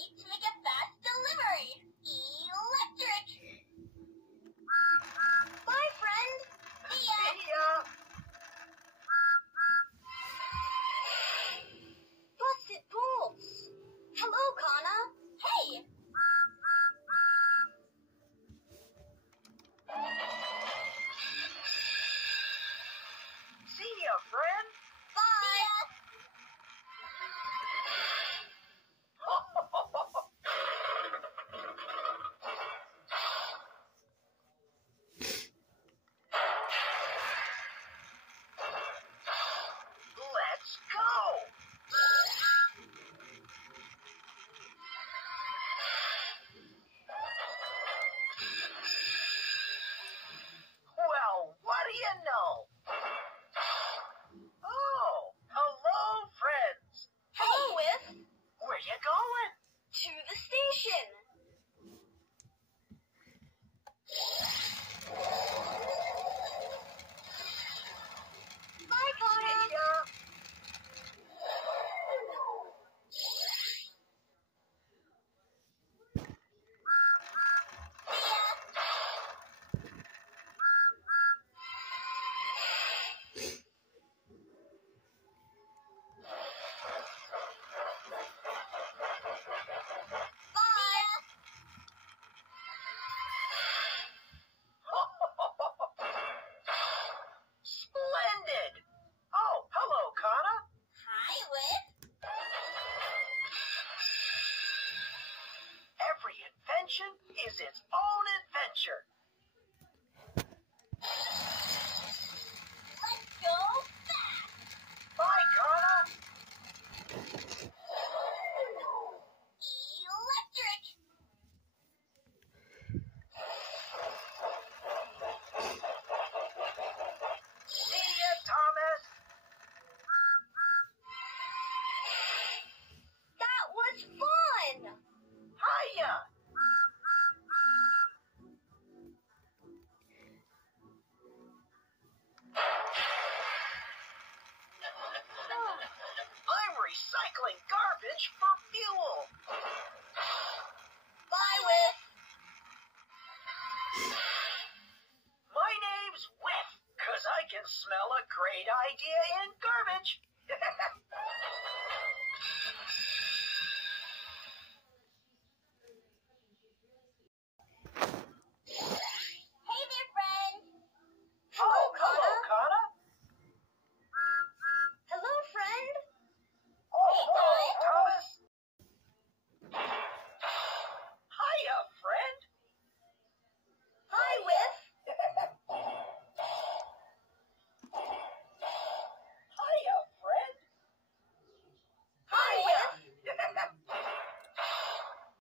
ready to make a fast delivery. Electric. Bye, friend. See ya. See ya. Busted bolts. Hello, Kana. Hey. See ya, friend. Bye. Let's go. Well, what do you know? Oh, hello, friends. Hello, Whip. Where you going? To the station. Bye, Kana. See ya. Splendid. Oh, hello, Kana. Hi, Whip. Every invention is its own adventure. Let's go fast. Bye, Kana. Electric. See ya, Thomas. That was fun. Hiya. I'm recycling garbage for fuel. Bye, Whip. My name's Whiff, 'cause I can smell a great idea in garbage.